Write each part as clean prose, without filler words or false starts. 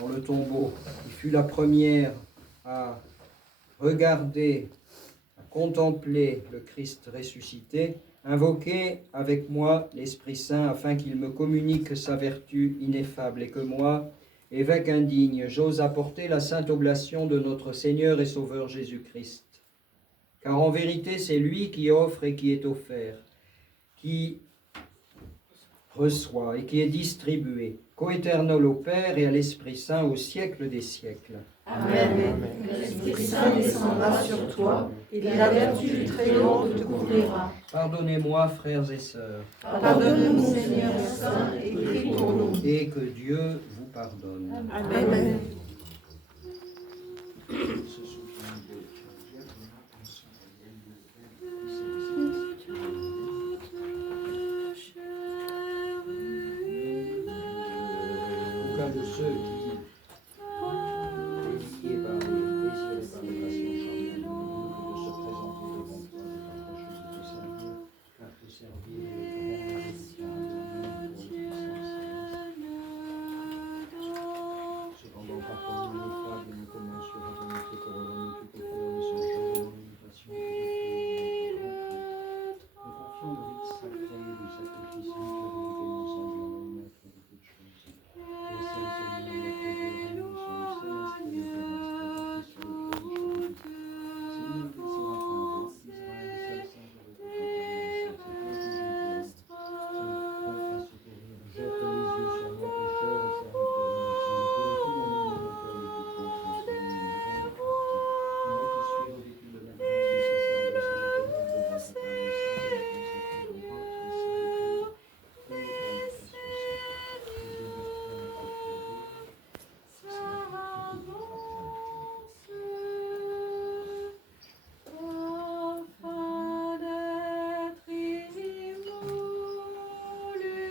dans le tombeau, qui fut la première à regarder, à contempler le Christ ressuscité, invoquez avec moi l'Esprit Saint afin qu'il me communique sa vertu ineffable et que moi, évêque indigne, j'ose apporter la sainte oblation de notre Seigneur et Sauveur Jésus-Christ. Car en vérité, c'est lui qui offre et qui est offert, qui reçoit et qui est distribué, coéternel au Père et à l'Esprit Saint au siècle des siècles. Amen. Que l'Esprit Saint descendra sur toi, et la vertu du Très-Haut te couvrira. Pardonnez-moi, frères et sœurs. Pardonne-nous, Seigneur Saint, et prie pour nous. Et que Dieu vous pardonne. Amen. Aucun de ceux qui est par les désirs et par les passions charnelles de se présenter devant toi, de t'approcher, de te servir, car te servir est le grand cependant, pardonne nos fables et nos commensures à notre couronne, tu confères de son changement, une passion nous confions le rite sacré du sacrifice mutuel que nous semblons maître de toutes choses. Et Saint Seigneur, notre Dieu, règne sur le céleste et le terrestre, et sur le trône de Seigneur, que sera par Israël, seul Saint de jette les yeux sur nos pécheurs et serviteurs inutiles, purifie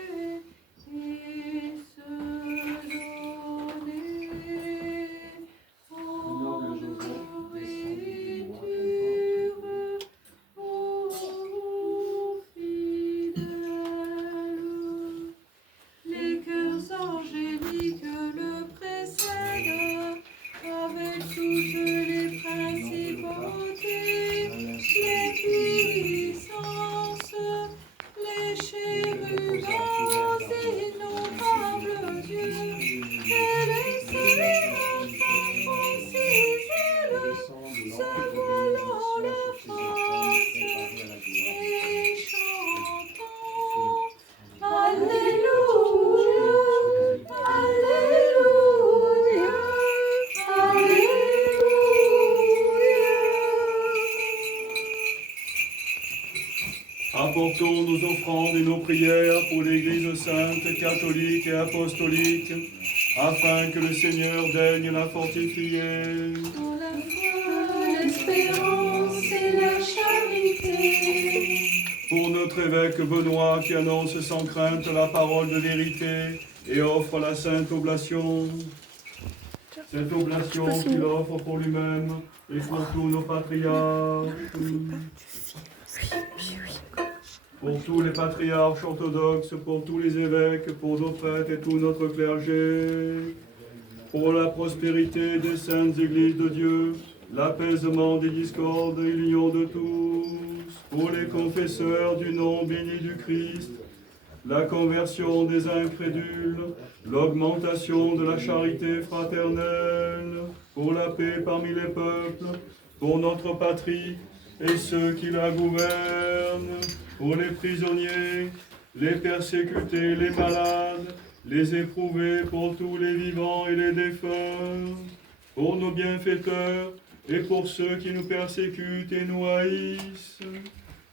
mon âme et mon cœur de toute conscience, et moi qui suis revêtu de la grâce du sacerdoce et de la devant ta Apportons nos offrandes et nos prières pour l'Église sainte, catholique et apostolique, afin que le Seigneur daigne la fortifier. Pour la foi, l'espérance et la charité. Pour notre évêque Benoît qui annonce sans crainte la parole de vérité et offre la sainte oblation. Cette oblation qu'il offre pour lui-même et pour tous nos patriarches. Pour tous les patriarches orthodoxes, pour tous les évêques, pour nos prêtres et tout notre clergé, pour la prospérité des saintes églises de Dieu, l'apaisement des discordes et l'union de tous, pour les confesseurs du nom béni du Christ, la conversion des incrédules, l'augmentation de la charité fraternelle, pour la paix parmi les peuples, pour notre patrie et ceux qui la gouvernent, pour les prisonniers, les persécutés, les malades, les éprouvés, pour tous les vivants et les défunts, pour nos bienfaiteurs et pour ceux qui nous persécutent et nous haïssent,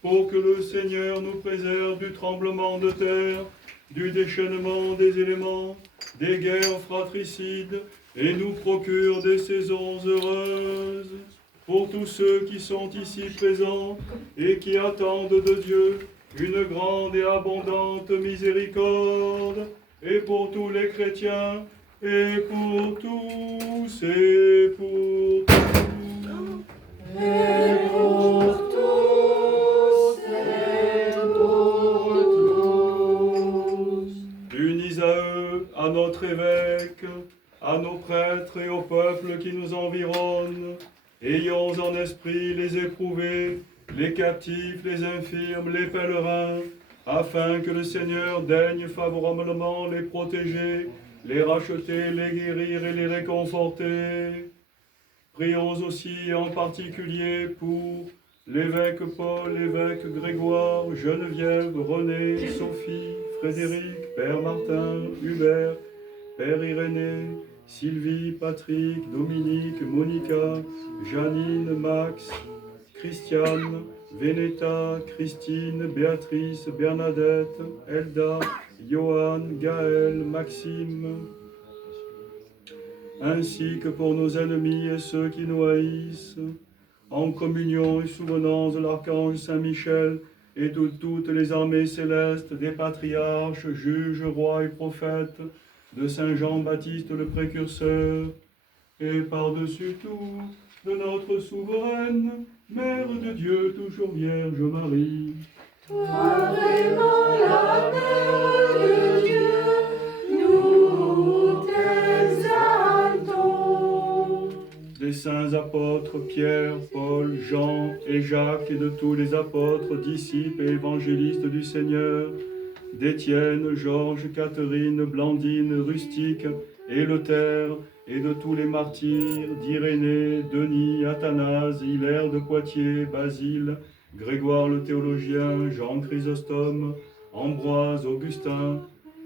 pour que le Seigneur nous préserve du tremblement de terre, du déchaînement des éléments, des guerres fratricides, et nous procure des saisons heureuses. Pour tous ceux qui sont ici présents et qui attendent de Dieu une grande et abondante miséricorde, et pour tous les chrétiens, et pour tous, et pour tous. Et pour tous, et pour tous. Unis à eux, à notre évêque, à nos prêtres et au peuple qui nous environne. Ayons en esprit les éprouvés, les captifs, les infirmes, les pèlerins, afin que le Seigneur daigne favorablement les protéger, les racheter, les guérir et les réconforter. Prions aussi en particulier pour l'évêque Paul, l'évêque Grégoire, Geneviève, René, Sophie, Frédéric, Père Martin, Hubert, Père Irénée, Sylvie, Patrick, Dominique, Monica, Janine, Max, Christiane, Vénéta, Christine, Béatrice, Bernadette, Elda, Johan, Gaël, Maxime, ainsi que pour nos ennemis et ceux qui nous haïssent, en communion et souvenance de l'archange Saint-Michel et de toutes les armées célestes, des patriarches, juges, rois et prophètes, de Saint Jean-Baptiste le précurseur, et par-dessus tout, de notre souveraine, Mère de Dieu, toujours Vierge Marie. Toi vraiment la Mère de Dieu, nous t'exaltons. Des saints apôtres Pierre, Paul, Jean et Jacques, et de tous les apôtres, disciples et évangélistes du Seigneur, d'Étienne, Georges, Catherine, Blandine, Rustique, Éleuthère, et de tous les martyrs, d'Irénée, Denis, Athanase, Hilaire de Poitiers, Basile, Grégoire le théologien, Jean Chrysostome, Ambroise, Augustin,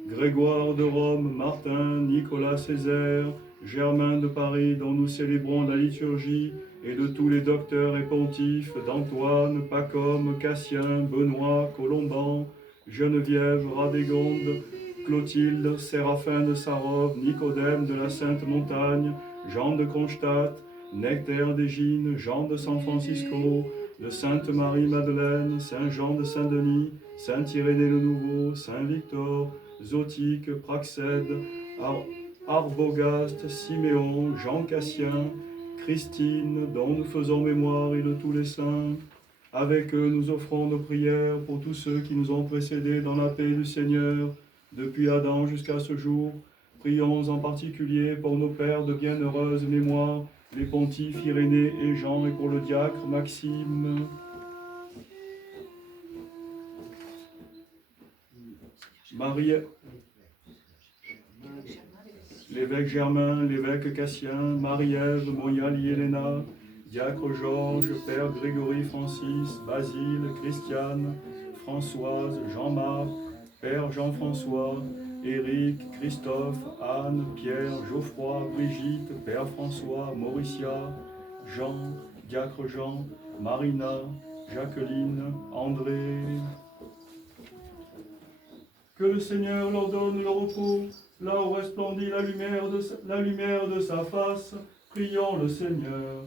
Grégoire de Rome, Martin, Nicolas Césaire, Germain de Paris, dont nous célébrons la liturgie, et de tous les docteurs et pontifes, d'Antoine, Pacôme, Cassien, Benoît, Colomban, Geneviève, Radégonde, Clotilde, Séraphin de Sarov, Nicodème de la Sainte Montagne, Jean de Kronstadt, Nectaire d'Égine, Jean de San Francisco, de Sainte Marie-Madeleine, Saint Jean de Saint-Denis, Saint Irénée le Nouveau, Saint Victor, Zotique, Praxède, Arbogast, Siméon, Jean Cassien, Christine, dont nous faisons mémoire, et de tous les saints. Avec eux, nous offrons nos prières pour tous ceux qui nous ont précédés dans la paix du Seigneur, depuis Adam jusqu'à ce jour. Prions en particulier pour nos pères de bienheureuse mémoire, les pontifes Irénée et Jean, et pour le diacre Maxime. Marie, l'évêque Germain, l'évêque Cassien, Marie-Ève, Moyali Héléna, diacre Georges, Père Grégory Francis, Basile, Christiane, Françoise, Jean-Marc, Père Jean-François, Éric, Christophe, Anne, Pierre, Geoffroy, Brigitte, Père François, Mauricia, Jean, diacre Jean, Marina, Jacqueline, André. Que le Seigneur leur donne le repos, là où resplendit la lumière de sa face. Prions le Seigneur.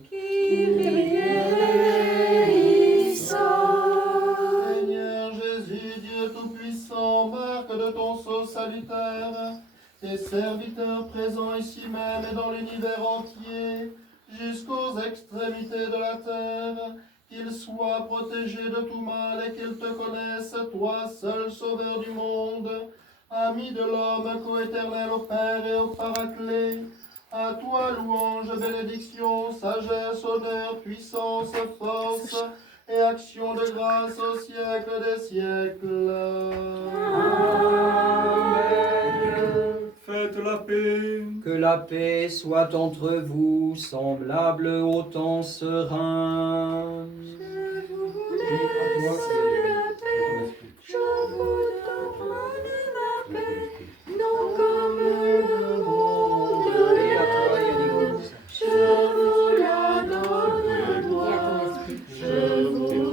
Seigneur Jésus, Dieu Tout-Puissant, marque de ton sceau salutaire, tes serviteurs présents ici même et dans l'univers entier, jusqu'aux extrémités de la terre, qu'ils soient protégés de tout mal et qu'ils te connaissent, toi seul Sauveur du monde, ami de l'homme, coéternel au Père et au Paraclet. À toi louange, bénédiction, sagesse, honneur, puissance, force et action de grâce au siècle des siècles. Amen. Faites la paix. Que la paix soit entre vous, semblable au temps serein. Je vous demande ma paix, non comme le monde donne. Je vous la donne, moi. Je vous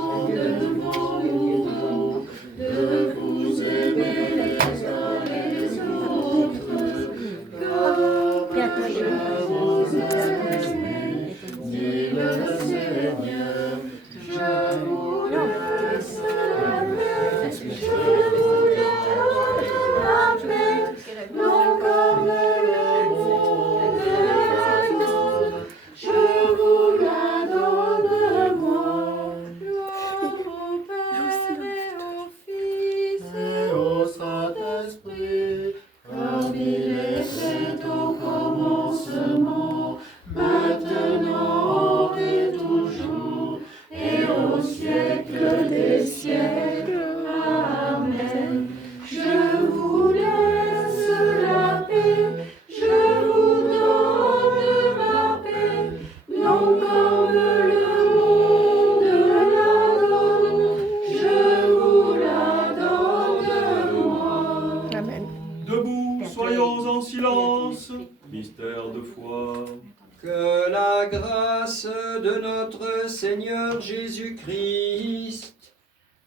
demande de vous aimer les uns les autres, comme je vous aime, dit le Seigneur. Je vous laisse comme il est fait au commencement, maintenant et toujours, et au siècle des siècles. Amen. Je vous laisse la paix, je vous donne ma paix, non comme le monde la donne, je vous la donne moi. Amen. Debout, soyons en silence. Mystère de foi. Que la grâce de notre Seigneur Jésus-Christ,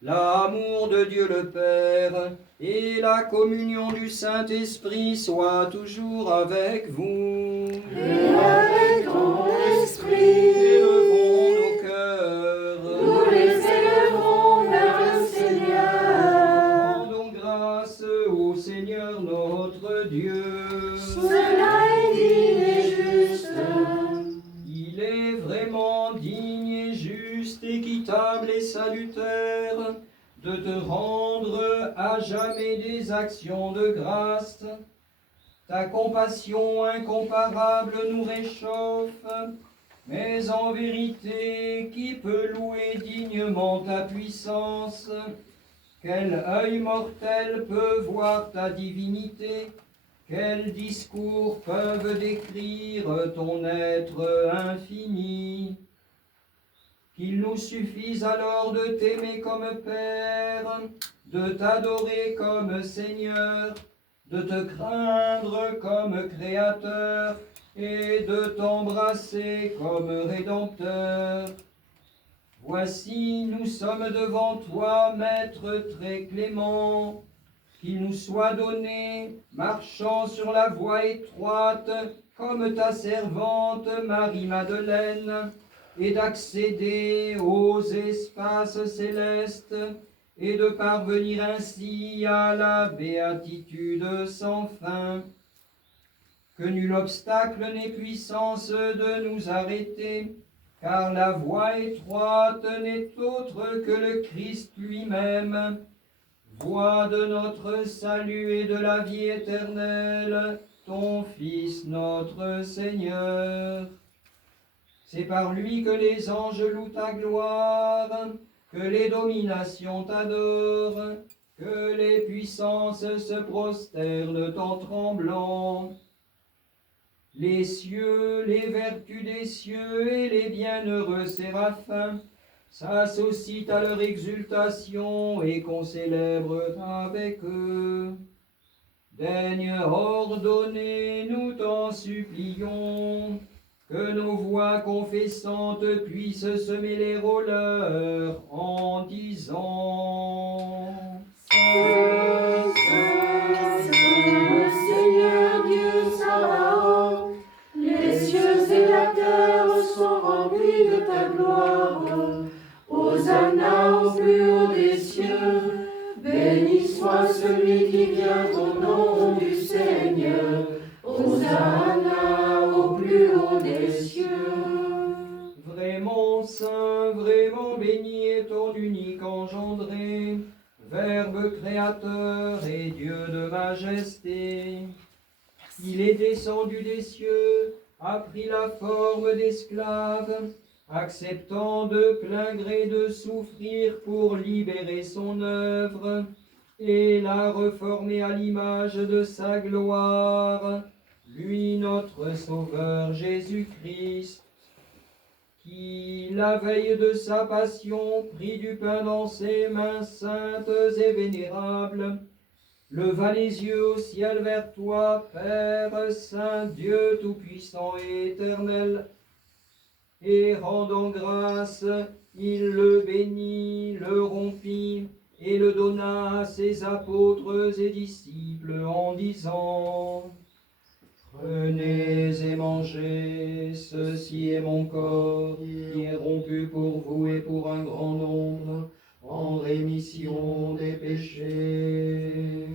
l'amour de Dieu le Père et la communion du Saint-Esprit soient toujours avec vous. Et avec ton esprit, Élevons nos cœurs. nous les élèverons vers le Seigneur. Rendons grâce au Seigneur notre Dieu. Cela est digne et juste. Il est vraiment digne et juste, équitable et salutaire de te rendre à jamais des actions de grâce. Ta compassion incomparable nous réchauffe, mais en vérité, qui peut louer dignement ta puissance? Quel œil mortel peut voir ta divinité? Quels discours peuvent décrire ton être infini? Qu'il nous suffise alors de t'aimer comme Père, de t'adorer comme Seigneur, de te craindre comme Créateur et de t'embrasser comme Rédempteur. Voici, nous sommes devant toi, Maître très clément. Qu'il nous soit donné, marchant sur la voie étroite, comme ta servante Marie-Madeleine, et d'accéder aux espaces célestes, et de parvenir ainsi à la béatitude sans fin. Que nul obstacle n'ait puissance de nous arrêter, car la voie étroite n'est autre que le Christ lui-même, voie de notre salut et de la vie éternelle, ton Fils notre Seigneur. C'est par lui que les anges louent ta gloire, que les dominations t'adorent, que les puissances se prosternent en tremblant. Les cieux, les vertus des cieux et les bienheureux séraphins s'associent à leur exultation et qu'on célèbre avec eux. Daigne ordonner, nous t'en supplions, que nos voix confessantes puissent se mêler aux leurs en disant: Saint, Saint, Saint, Seigneur Dieu Sabaoth, les cieux et la terre sont remplis de ta gloire. Hosanna au plus haut des cieux, béni soit celui qui vient au nom du Seigneur. Hosanna au plus haut des cieux. Vraiment saint, vraiment béni est ton unique engendré, Verbe créateur et Dieu de majesté. Il est descendu des cieux, a pris la forme d'esclave, acceptant de plein gré de souffrir pour libérer son œuvre, et l'a reformé à l'image de sa gloire, lui notre Sauveur Jésus-Christ, qui, la veille de sa passion, prit du pain dans ses mains saintes et vénérables, leva les yeux au ciel vers toi, Père Saint, Dieu Tout-Puissant et Éternel, et rendant grâce, il le bénit, le rompit, et le donna à ses apôtres et disciples en disant: Prenez et mangez, ceci est mon corps, qui est rompu pour vous et pour un grand nombre, en rémission des péchés.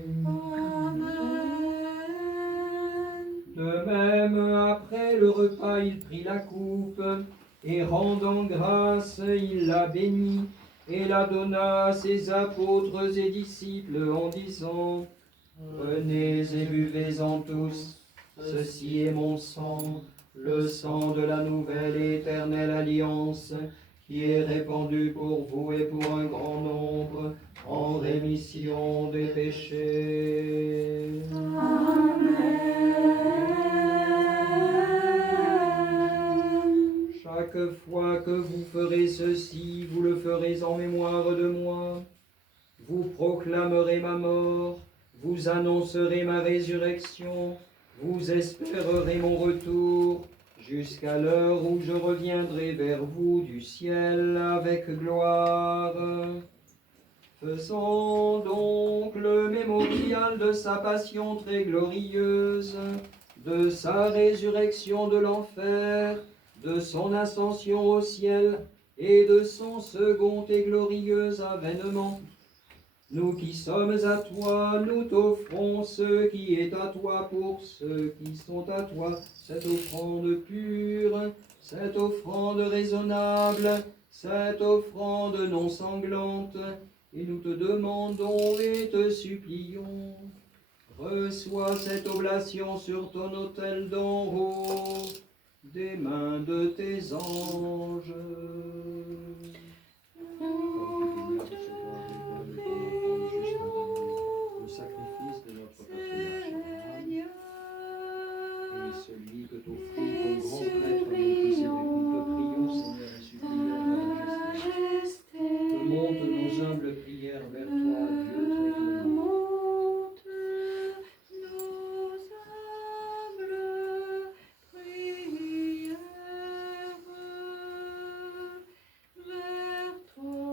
De même, après le repas, il prit la coupe, et rendant grâce, il la bénit, et la donna à ses apôtres et disciples en disant: Prenez et buvez-en tous, ceci est mon sang, le sang de la nouvelle et éternelle alliance, qui est répandu pour vous et pour un grand nombre, en rémission des péchés. Chaque fois que vous ferez ceci, vous le ferez en mémoire de moi. Vous proclamerez ma mort, vous annoncerez ma résurrection, vous espérerez mon retour, jusqu'à l'heure où je reviendrai vers vous du ciel avec gloire. Faisons donc le mémorial de sa passion très glorieuse, de sa résurrection de l'enfer, de son ascension au ciel et de son second et glorieux avènement. Nous qui sommes à toi, nous t'offrons ce qui est à toi pour ceux qui sont à toi, cette offrande pure, cette offrande raisonnable, cette offrande non sanglante, et nous te demandons et te supplions. Reçois cette oblation sur ton autel d'en haut, des mains de tes anges. Le sacrifice de notre patriarche et celui que t'offrit ton grand prêtre Melchisédek, nous te prions, Seigneur, et supplions ta majesté. Que montent nos humbles prières vers toi,